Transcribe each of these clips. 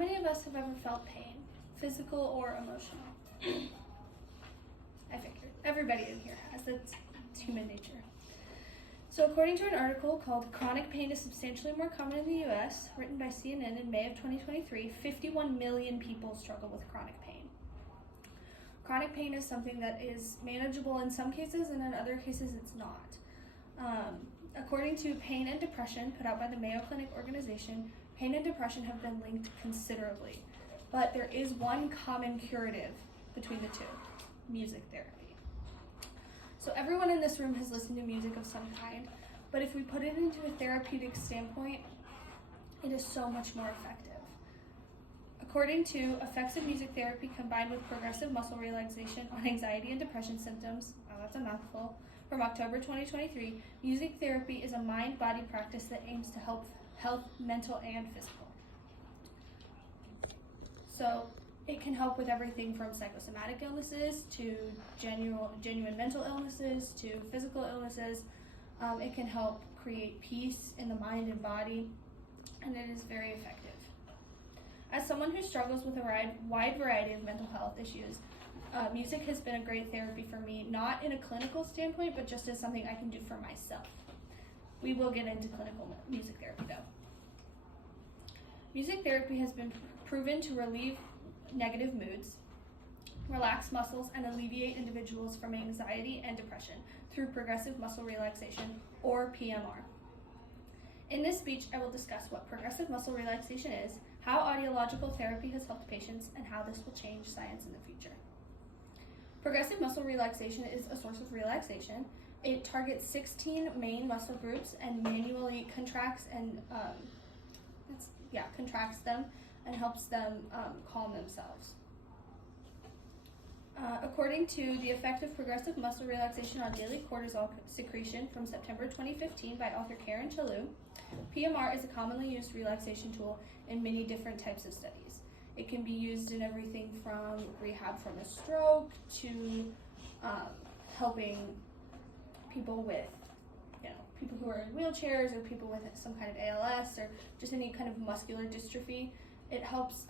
many of us have ever felt pain, physical or emotional? I figured. Everybody in here has. That's human nature. So according to an article called Chronic Pain is Substantially More Common in the US, written by CNN in May of 2023, 51 million people struggle with chronic pain. Chronic pain is something that is manageable in some cases, and in other cases it's not. According to Pain and Depression, put out by the Mayo Clinic organization, pain and depression have been linked considerably. But there is one common curative between the two: music therapy. So everyone in this room has listened to music of some kind, but if we put it into a therapeutic standpoint, it is so much more effective. According to Effects of Music Therapy Combined with Progressive Muscle Relaxation on Anxiety and Depression Symptoms, that's a mouthful, from October 2023, music therapy is a mind-body practice that aims to help health, mental and physical. So it can help with everything from psychosomatic illnesses to genuine mental illnesses to physical illnesses. It can help create peace in the mind and body, and it is very effective. As someone who struggles with a wide variety of mental health issues, music has been a great therapy for me, not in a clinical standpoint, but just as something I can do for myself. We will get into clinical music therapy though. Music therapy has been proven to relieve negative moods, relax muscles, and alleviate individuals from anxiety and depression through progressive muscle relaxation, or PMR. In this speech, I will discuss what progressive muscle relaxation is, how audiological therapy has helped patients, and how this will change science in the future. Progressive muscle relaxation is a source of relaxation. It targets 16 main muscle groups and manually contracts them and helps them calm themselves. According to the effect of progressive muscle relaxation on daily cortisol secretion from September 2015 by author Karen Chalou, PMR is a commonly used relaxation tool in many different types of studies. It can be used in everything from rehab from a stroke to helping people with, people who are in wheelchairs or people with some kind of ALS or just any kind of muscular dystrophy. It helps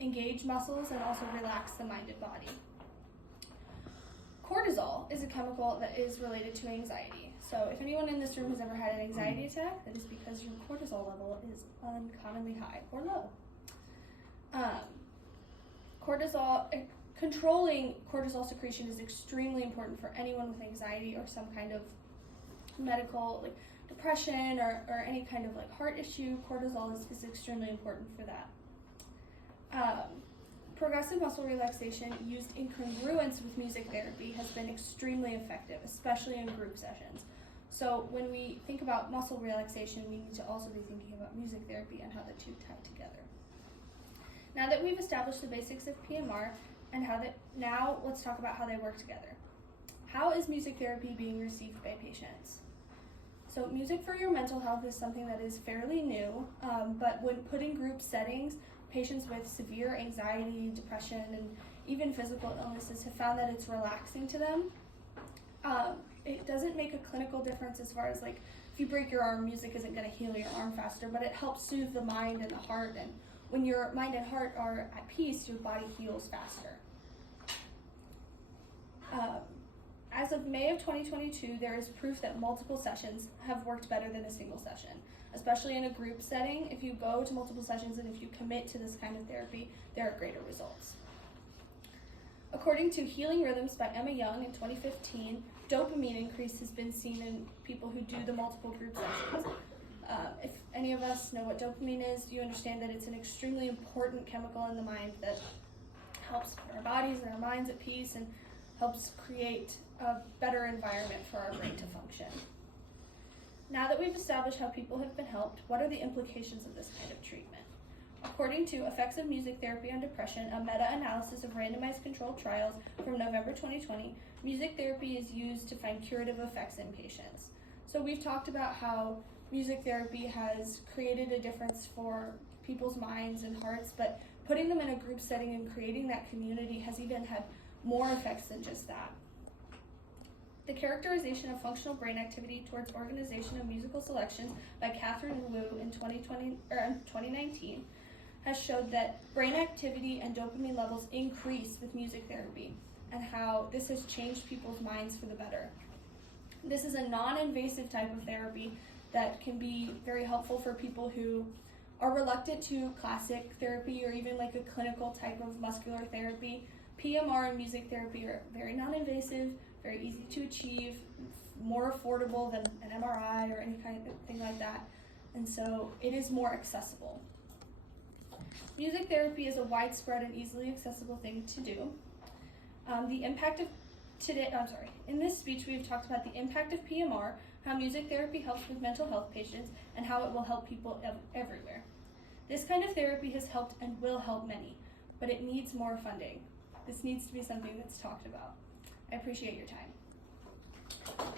engage muscles and also relax the mind and body. Cortisol is a chemical that is related to anxiety. So if anyone in this room has ever had an anxiety attack, that is because your cortisol level is uncommonly high or low. Controlling cortisol secretion is extremely important for anyone with anxiety or some kind of medical depression or any kind of heart issue. Cortisol is extremely important for that. Progressive muscle relaxation used in congruence with music therapy has been extremely effective, especially in group sessions. So when we think about muscle relaxation, we need to also be thinking about music therapy and how the two tie together. Now that we've established the basics of PMR, now let's talk about how they work together. How is music therapy being received by patients? So music for your mental health is something that is fairly new, but when put in group settings, patients with severe anxiety, depression, and even physical illnesses have found that it's relaxing to them. It doesn't make a clinical difference as far as if you break your arm, music isn't going to heal your arm faster, but it helps soothe the mind and the heart, and when your mind and heart are at peace, your body heals faster. As of May of 2022, there is proof that multiple sessions have worked better than a single session, especially in a group setting. If you go to multiple sessions and if you commit to this kind of therapy, there are greater results. According to Healing Rhythms by Emma Young in 2015, dopamine increase has been seen in people who do the multiple group sessions. If any of us know what dopamine is, you understand that it's an extremely important chemical in the mind that helps put our bodies and our minds at peace and helps create a better environment for our brain to function. Now that we've established how people have been helped, what are the implications of this kind of treatment? According to Effects of Music Therapy on Depression, a meta-analysis of randomized controlled trials from November 2020, music therapy is used to find curative effects in patients. So we've talked about how music therapy has created a difference for people's minds and hearts, but putting them in a group setting and creating that community has even had more effects than just that. The Characterization of Functional Brain Activity Towards Organization of Musical Selections by Catherine Wu in 2019 has showed that brain activity and dopamine levels increase with music therapy, and how this has changed people's minds for the better. This is a non-invasive type of therapy that can be very helpful for people who are reluctant to classic therapy or even like a clinical type of muscular therapy. PMR and music therapy are very non-invasive, very easy to achieve, more affordable than an MRI or any kind of thing like that, and so it is more accessible. Music therapy is a widespread and easily accessible thing to do. In this speech we've talked about the impact of PMR, how music therapy helps with mental health patients, and how it will help people everywhere. This kind of therapy has helped and will help many, but it needs more funding. This needs to be something that's talked about. I appreciate your time.